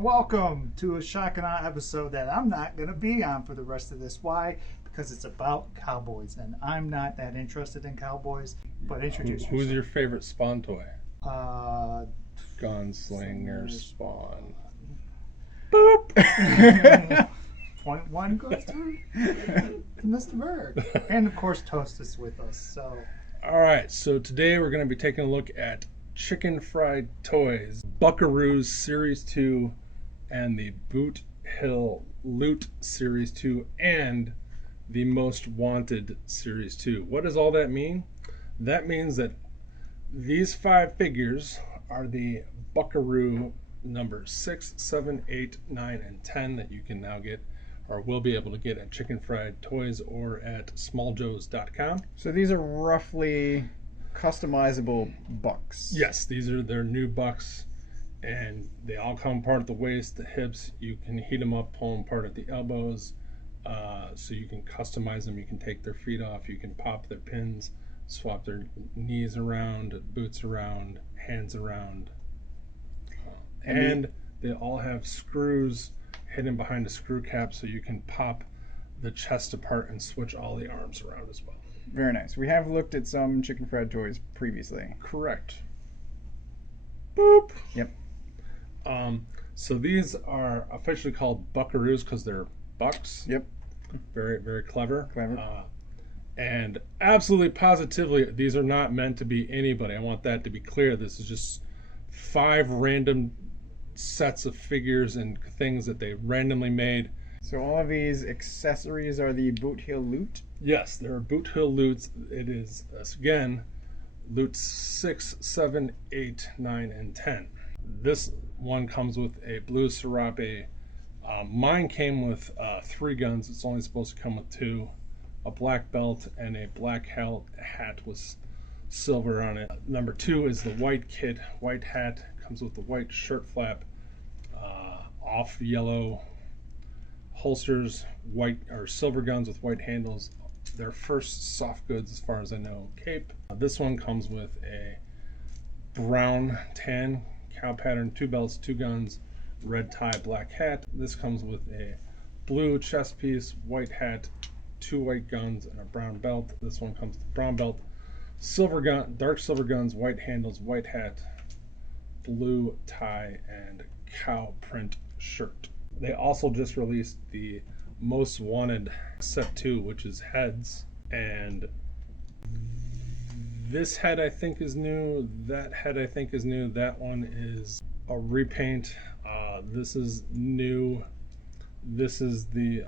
Welcome to a shock and awe episode that I'm not going to be on for the rest of this. Why? Because it's about cowboys, and I'm not that interested in cowboys. But introduce yourself. Who's your favorite Spawn toy? Gunslinger Spawn. Boop! Point one goes to Mr. Berg. And of course, Toast is with us. So, all right, so today we're going to be taking a look at chicken fried toys, Buck-A-Roos Series 2, and the Boot Hill Loot Series 2, and the Most Wanted Series 2. What does all that mean? That means that these 5 figures are the Buck-A-Roo numbers 6, 7, 8, 9, and 10 that you can now get or will be able to get at Chicken Fried Toys or at smalljoes.com. So these are roughly customizable bucks. Yes, these are their new bucks, and they all come apart at the waist, the hips. You can heat them up, pull them apart at the elbows, so you can customize them. You can take their feet off, you can pop their pins, swap their knees around, boots around, hands around, and they all have screws hidden behind a screw cap, so you can pop the chest apart and switch all the arms around as well. Very nice. We have looked at some chicken fried toys previously. Correct. Boop. Yep. So these are officially called Buck-A-Roos because they're bucks. Yep. Very, very clever. Clever. And absolutely positively, these are not meant to be anybody. I want that to be clear. This is just 5 random sets of figures and things that they randomly made. So all of these accessories are the Boot Hill Loot? Yes, there are Boot Hill Loots. It is, again, Loot 6, 7, 8, 9, and 10. This one comes with a blue Serape. Mine came with 3 guns. It's only supposed to come with 2. A black belt and a black hat with silver on it. Number 2 is the white kit, white hat. Comes with the white shirt flap, off yellow holsters, white or silver guns with white handles. Their first soft goods, as far as I know, cape. This one comes with a brown tan cow pattern, 2 belts, 2 guns, red tie, black hat. This comes with a blue chest piece, white hat, 2 white guns, and a brown belt. This one comes with a brown belt, silver gun, dark silver guns, white handles, white hat, blue tie, and cow print shirt. They also just released the Most Wanted Set 2, which is heads, and this head I think is new, that head I think is new, that one is a repaint. This is new. This is the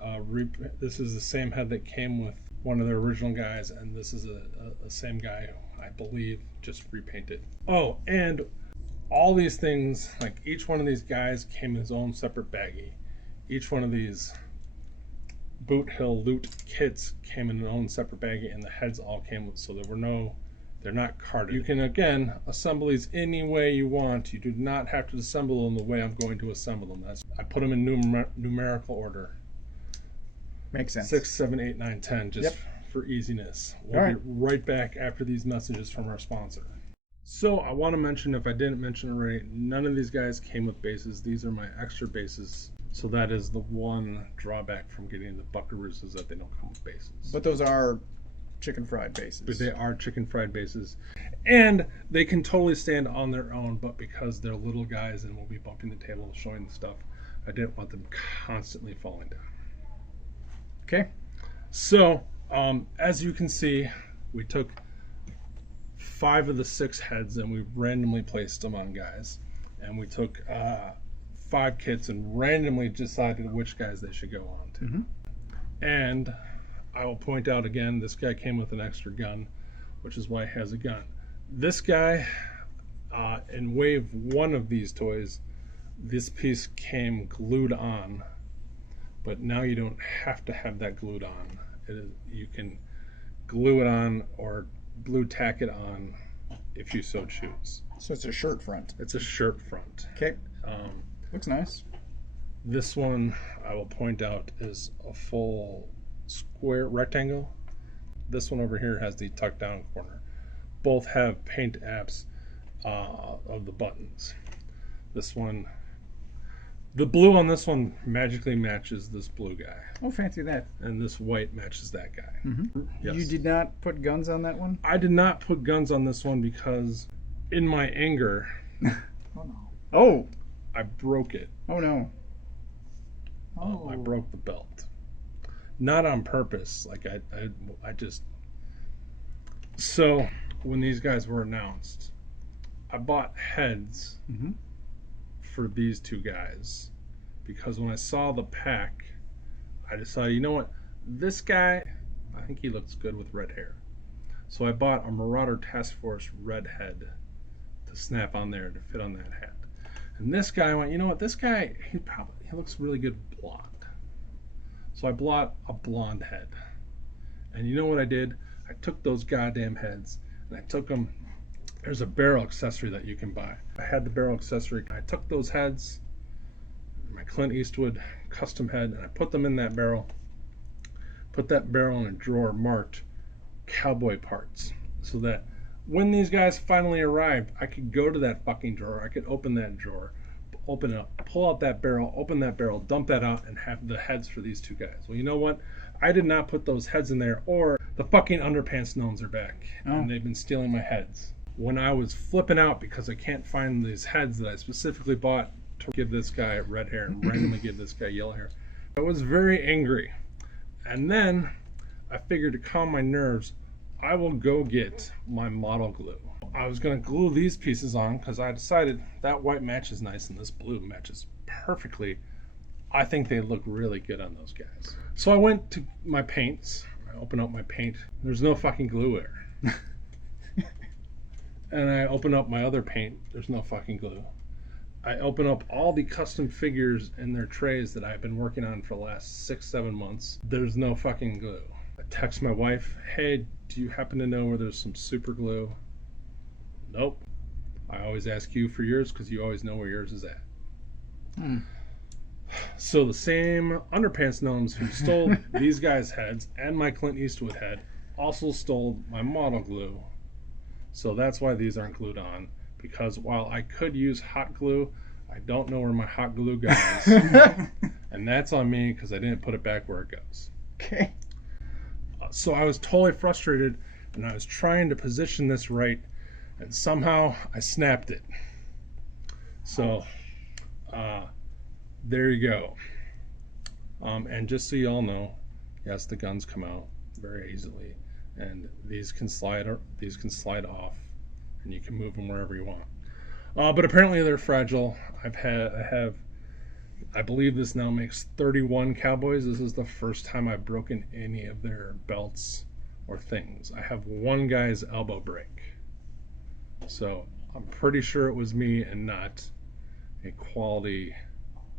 same head that came with one of the original guys, and this is a same guy who I believe just repainted. Oh, and all these things, like each one of these guys came in his own separate baggie. Each one of these Boot Hill Loot kits came in their own separate baggie, and the heads all came with, so they're not carded. You can, again, assemble these any way you want. You do not have to assemble them the way I'm going to assemble them. I put them in numerical order. Makes sense. 6, 7, 8, 9, 10, just for easiness. We'll be right back after these messages from our sponsor. So I want to mention, if I didn't mention already, none of these guys came with bases. These are my extra bases. So that is the one drawback from getting the Buck-A-Roos, is that they don't come with bases. But those are chicken fried bases. But they are chicken fried bases. And they can totally stand on their own, but because they're little guys and we'll be bumping the table showing the stuff, I didn't want them constantly falling down. Okay. So, as you can see, we took 5 of the 6 heads and we randomly placed them on guys. And we took 5 kits and randomly decided which guys they should go on to. Mm-hmm. And I will point out again, this guy came with an extra gun, which is why he has a gun. This guy, in wave 1 of these toys, this piece came glued on, but now you don't have to have that glued on. You can glue it on or blue tack it on if you so choose. So it's a shirt front. It's a shirt front. Okay. Looks nice. This one, I will point out, is a full square rectangle. This one over here has the tuck down corner. Both have paint apps of the buttons. This one The blue on this one magically matches this blue guy, Oh, fancy that. and this white matches that guy. Yes. You did not put guns on that one? I did not put guns on this one because, in my anger, Oh no. Oh! I broke it. Oh no. Oh. I broke the belt. Not on purpose. Like I just. So when these guys were announced, I bought heads Mhm. for these two guys because when I saw the pack, I decided, you know what, this guy, I think he looks good with red hair. So I bought a Marauder Task Force red head to snap on there to fit on that hat. And this guy, I went, you know what, this guy, he looks really good blonde. So I bought a blonde head. And you know what I did? I took those goddamn heads and I took them. There's a barrel accessory that you can buy. I had the barrel accessory. I took those heads, my Clint Eastwood custom head, and I put them in that barrel. Put that barrel in a drawer marked cowboy parts so that when these guys finally arrived, I could go to that fucking drawer. I could open that drawer, open it up, pull out that barrel, open that barrel, dump that out, and have the heads for these two guys. Well, you know what? I did not put those heads in there, or the fucking underpants gnomes are back, and they've been stealing my heads. When I was flipping out because I can't find these heads that I specifically bought to give this guy red hair and randomly give this guy yellow hair, I was very angry. And then I figured to calm my nerves, I will go get my model glue. I was going to glue these pieces on because I decided that white matches nice and this blue matches perfectly. I think they look really good on those guys. So I went to my paints. I opened up my paint. There's no fucking glue there. And I open up my other paint. There's no fucking glue. I open up all the custom figures in their trays that I've been working on for the last 6-7 months. There's no fucking glue. I text my wife, hey, do you happen to know where there's some super glue? Nope. I always ask you for yours because you always know where yours is at. So the same underpants gnomes who stole these guys' heads and my Clint Eastwood head also stole my model glue. So that's why these aren't glued on, because while I could use hot glue, I don't know where my hot glue goes. And that's on me because I didn't put it back where it goes. Okay. So I was totally frustrated, and I was trying to position this right, and somehow I snapped it. So there you go. And just so you all know, yes, the guns come out very easily, and these can slide off, and you can move them wherever you want. But apparently they're fragile. I believe this now makes 31 cowboys. This is the first time I've broken any of their belts or things. I have one guy's elbow break. So I'm pretty sure it was me and not a quality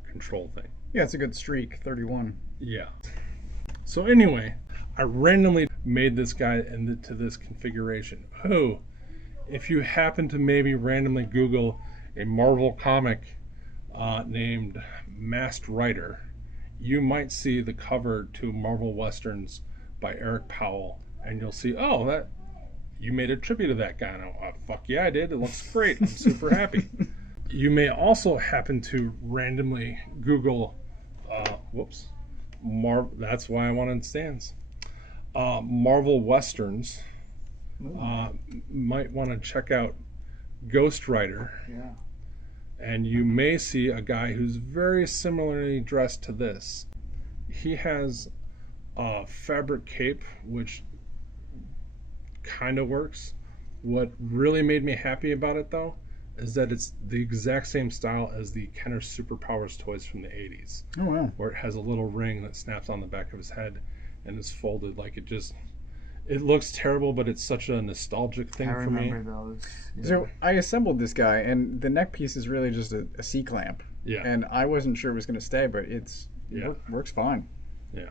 control thing. Yeah, it's a good streak, 31. Yeah. So anyway, I randomly made this guy into this configuration. Oh, if you happen to maybe randomly Google a Marvel comic named Masked Rider, you might see the cover to Marvel Westerns by Eric Powell, and you'll see, oh, that you made a tribute to that guy. And fuck yeah, I did. It looks great. I'm super happy. You may also happen to randomly Google, that's why I wanted stands. Marvel Westerns. Might want to check out Ghost Rider. Yeah. And you may see a guy who's very similarly dressed to this. He has a fabric cape, which kind of works. What really made me happy about it, though, is that it's the exact same style as the Kenner Superpowers toys from the 80s. Oh, wow. Where it has a little ring that snaps on the back of his head and is folded like it looks terrible, but it's such a nostalgic thing for me. I remember those. Yeah. So I assembled this guy, and the neck piece is really just a C-clamp. Yeah. And I wasn't sure it was going to stay, but it works fine. Yeah.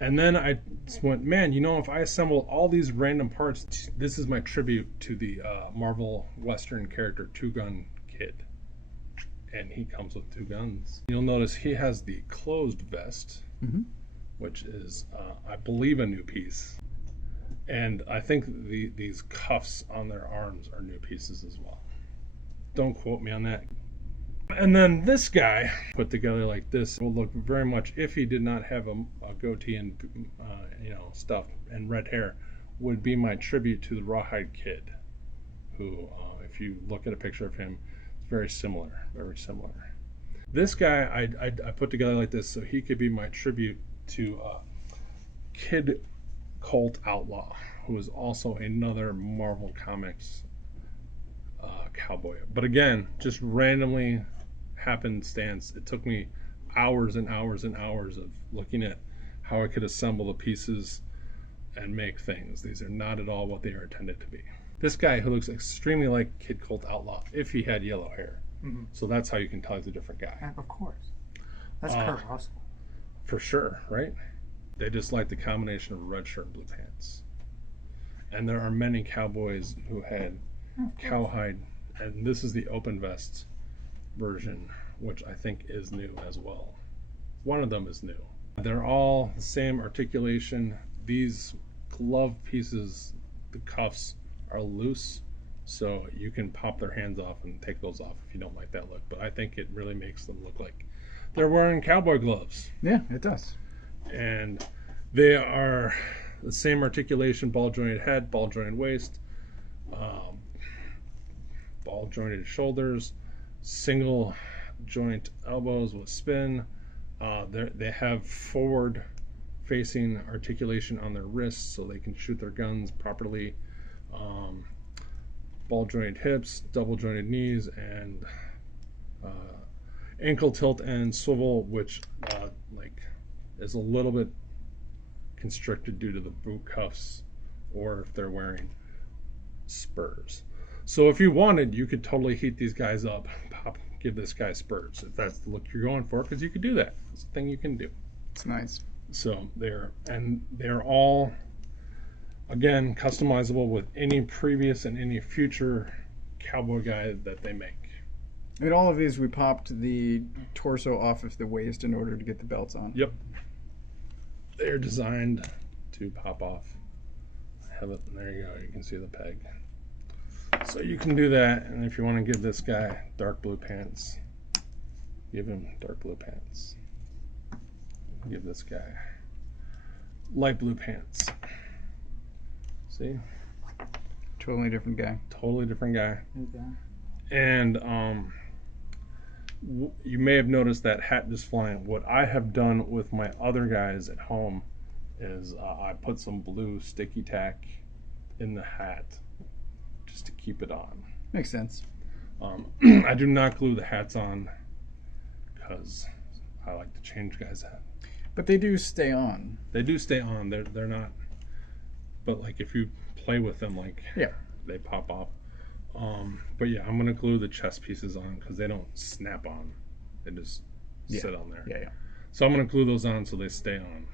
And then I just went, man, if I assemble all these random parts, this is my tribute to the Marvel Western character Two Gun Kid. And he comes with two guns. You'll notice he has the closed vest, which is, I believe, a new piece. And I think these cuffs on their arms are new pieces as well. Don't quote me on that. And then this guy, put together like this, will look very much, if he did not have a goatee and stuff and red hair, would be my tribute to the Rawhide Kid, who, if you look at a picture of him, is very similar, very similar. This guy I put together like this so he could be my tribute to Kid Colt Outlaw, who is also another Marvel Comics cowboy. But again, just randomly happenstance. It took me hours and hours and hours of looking at how I could assemble the pieces and make things. These are not at all what they are intended to be. This guy, who looks extremely like Kid Colt Outlaw if he had yellow hair. Mm-hmm. So that's how you can tell he's a different guy. Of course. That's Kurt Russell. For sure, right? They just like the combination of red shirt and blue pants. And there are many cowboys who had cowhide, and this is the open vest version, which I think is new as well. One of them is new. They're all the same articulation. These glove pieces, the cuffs, are loose, so you can pop their hands off and take those off if you don't like that look. But I think it really makes them look like they're wearing cowboy gloves. Yeah, it does. And they are the same articulation: ball jointed head, ball jointed waist, ball jointed shoulders, single joint elbows with spin. They have forward facing articulation on their wrists so they can shoot their guns properly. Ball jointed hips, double jointed knees, and ankle tilt and swivel, which is a little bit constricted due to the boot cuffs, or if they're wearing spurs. So if you wanted, you could totally heat these guys up, give this guy spurs if that's the look you're going for, because you could do that. It's a thing you can do. It's nice. So they're all, again, customizable with any previous and any future cowboy guy that they make. In all of these, we popped the torso off of the waist in order to get the belts on. Yep. They're designed to pop off. I have it. There you go. You can see the peg. So you can do that, and if you want to give this guy dark blue pants, give him dark blue pants. Give this guy light blue pants. See? Totally different guy. Totally different guy. Okay. And you may have noticed that hat just flying. What I have done with my other guys at home is I put some blue sticky tack in the hat just to keep it on. Makes sense. I do not glue the hats on because I like to change guys' hats. But they do stay on. They do stay on. They're not. But like if you play with them, they pop off. But yeah, I'm gonna glue the chest pieces on because they don't snap on. They just sit on there. Yeah. So I'm gonna glue those on so they stay on.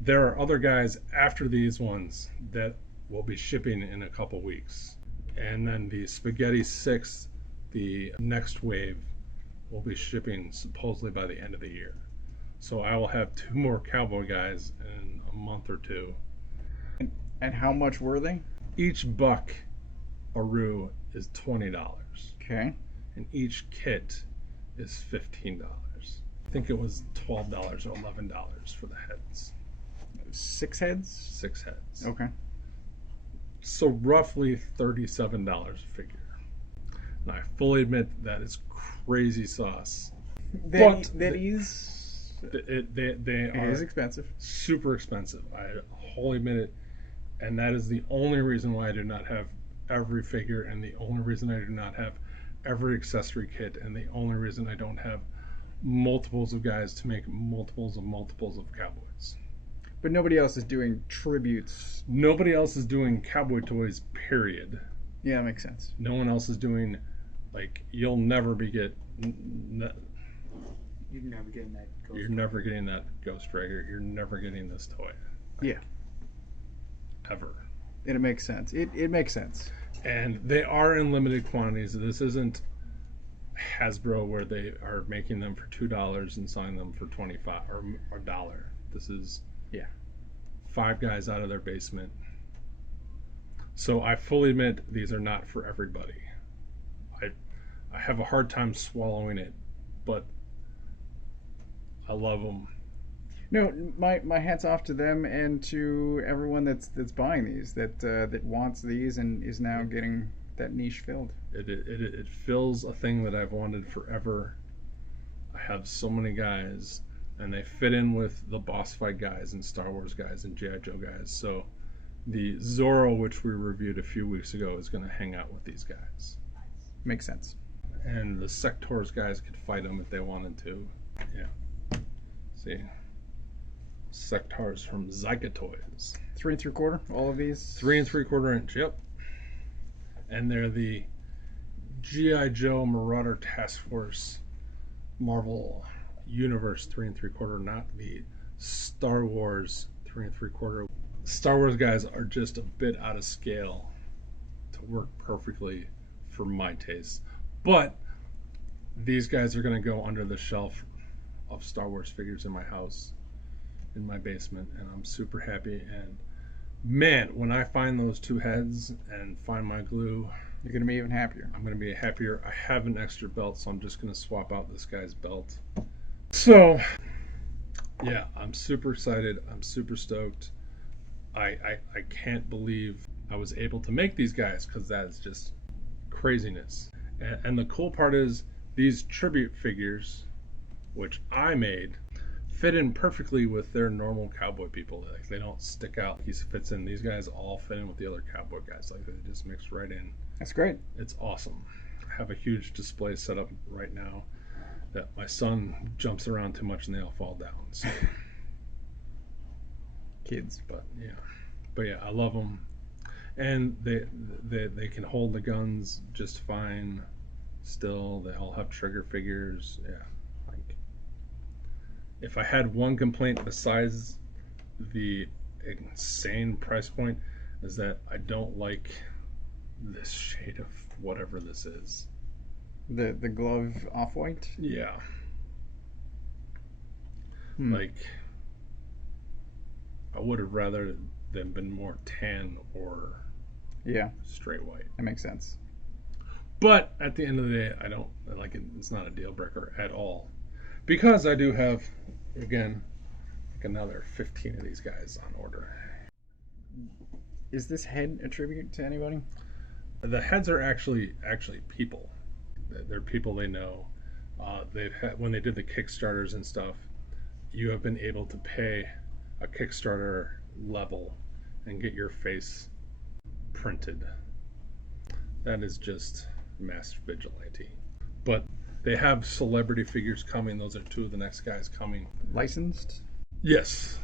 There are other guys after these ones that will be shipping in a couple weeks, and then the Spaghetti 6, the next wave, will be shipping supposedly by the end of the year. So I will have 2 more cowboy guys in a month or 2. And how much were they? Each Buck-A-Roos is $20. Okay. And each kit is $15. I think it was $12 or $11 for the heads. 6 heads? 6 heads. Okay. So roughly $37 a figure. And I fully admit that is crazy sauce. They are expensive. Super expensive. I wholly admit it. And that is the only reason why I do not have every figure, and the only reason I do not have every accessory kit, and the only reason I don't have multiples of guys to make multiples of cowboys. But nobody else is doing tributes. Nobody else is doing cowboy toys, period. Yeah, that makes sense. No one else is doing, you'll never be You're never getting that Ghost You're never getting that Ghost Rider. You're never getting this toy. Yeah. Ever. It makes sense. It makes sense. And they are in limited quantities. This isn't Hasbro where they are making them for $2 and selling them for $25 or $1. This is 5 guys out of their basement. So I fully admit these are not for everybody. I have a hard time swallowing it, but I love them. No, my hat's off to them and to everyone that's buying these, that wants these and is now getting that niche filled. It fills a thing that I've wanted forever. I have so many guys, and they fit in with the boss fight guys and Star Wars guys and G.I. Joe guys. So the Zorro, which we reviewed a few weeks ago, is going to hang out with these guys. Makes sense. And the Sectors guys could fight them if they wanted to. Yeah. See? Sectors from Zyka Toys. 3 3/4, all of these? 3 3/4 inch, yep. And they're the G.I. Joe Marauder Task Force Marvel Universe 3 3/4, not the Star Wars 3 3/4. Star Wars guys are just a bit out of scale to work perfectly for my taste. But these guys are going to go under the shelf of Star Wars figures in my house, in my basement, and I'm super happy. And man, when I find those 2 heads and find my glue, You're going to be even happier. I'm going to be happier. I have an extra belt, so I'm just going to swap out this guy's belt. So, yeah, I'm super excited. I'm super stoked. I can't believe I was able to make these guys, because that is just craziness. And the cool part is these tribute figures, which I made, fit in perfectly with their normal cowboy people. Like, they don't stick out. He fits in. These guys all fit in with the other cowboy guys. Like, they just mix right in. That's great. It's awesome. I have a huge display set up right now that my son jumps around too much and they all fall down. So. Kids. But yeah, I love them, and they can hold the guns just fine. Still, they all have trigger figures. Yeah, like, if I had one complaint besides the insane price point, is that I don't like this shade of whatever this is. The glove off-white? Yeah. Like, I would have rather them been more tan or straight white. That makes sense. But at the end of the day, I don't like it. It's not a deal breaker at all, because I do have, again, like another 15 of these guys on order. Is this head a tribute to anybody? The heads are actually people. They're people they know. They've had, when they did the Kickstarters and stuff, you have been able to pay a Kickstarter level and get your face printed. That is just mass vigilante. But they have celebrity figures coming. Those are 2 of the next guys coming. Licensed? Yes,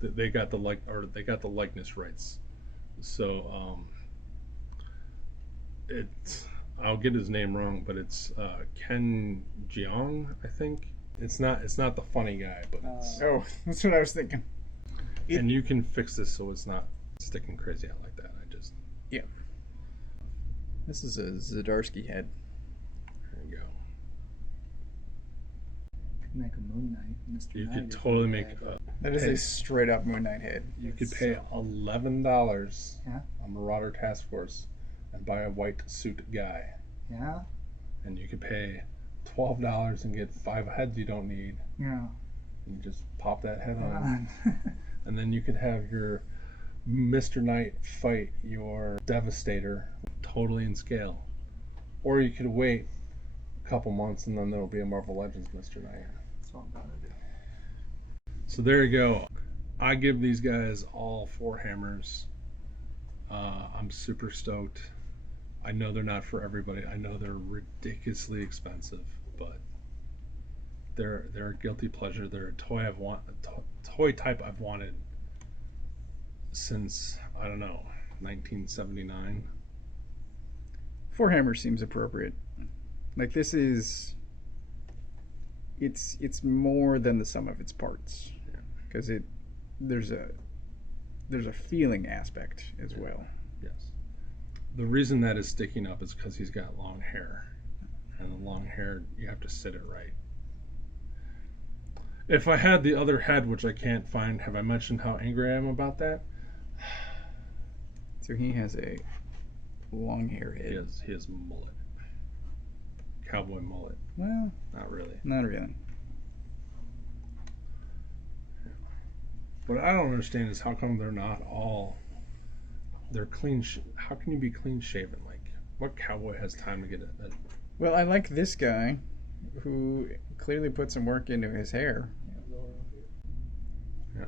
they got the likeness rights. So I'll get his name wrong, but it's Ken Jeong, I think. It's not the funny guy, but it's. Oh, that's what I was thinking. And you can fix this so it's not sticking crazy out like that. Yeah. This is a Zdarsky head. There you go. Make a Moon Knight, Mr. You Knight could is totally the make. bad. That is a straight up Moon Knight head. You could pay $11 Yeah. on Marauder Task Force and buy a white suit guy. Yeah. And you could pay $12 and get 5 heads you don't need. Yeah. And you just pop that head on. And then you could have your Mr. Knight fight your Devastator totally in scale. Or you could wait a couple months and then there'll be a Marvel Legends Mr. Knight. That's all I'm gonna do. So there you go. I give these guys all 4 hammers. I'm super stoked. I know they're not for everybody. I know they're ridiculously expensive, but they're a guilty pleasure. They're a toy type I've wanted since, I don't know, 1979. 4 hammers seems appropriate. Like, this is, it's more than the sum of its parts, because there's a feeling aspect as well. Yes. The reason that is sticking up is because he's got long hair, and the long hair, you have to sit it right. If I had the other head, which I can't find, have I mentioned how angry I am about that? So he has a long hair head. He has mullet. cowboy mullet. Well, Not really. not really. What I don't understand is how come they're not all. They're clean. How can you be clean shaven? Like, what cowboy has time to get a Well, I like this guy who clearly put some work into his hair. Yeah.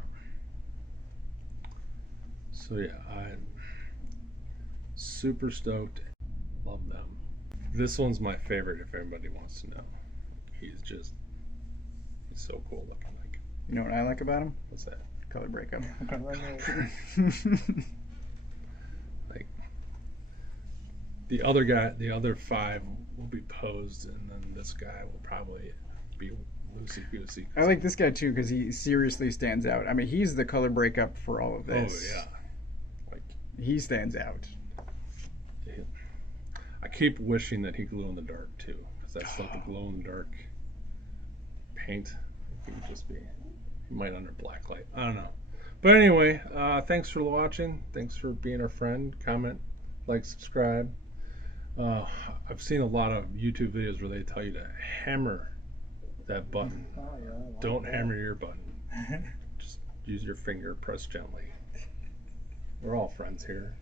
So yeah, I'm super stoked. Love them. This one's my favorite if anybody wants to know. He's so cool looking. Like, You know what I like about him? what's that? Color breakup. Like, the other guy, the other 5 will be posed, and then this guy will probably be loosey goosey. I like this guy too because he seriously stands out. I mean, he's the color breakup for all of this. Oh yeah. Like, He stands out. I keep wishing that he glow in the dark too, because that's like the glow in the dark paint. He would just be. He might under black light. I don't know. But anyway, thanks for watching. Thanks for being our friend. Comment, like, subscribe. I've seen a lot of YouTube videos where they tell you to hammer that button. Oh, yeah, I like Don't that. hammer your button. Just use your finger, press gently. We're all friends here.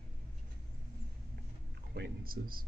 Acquaintances.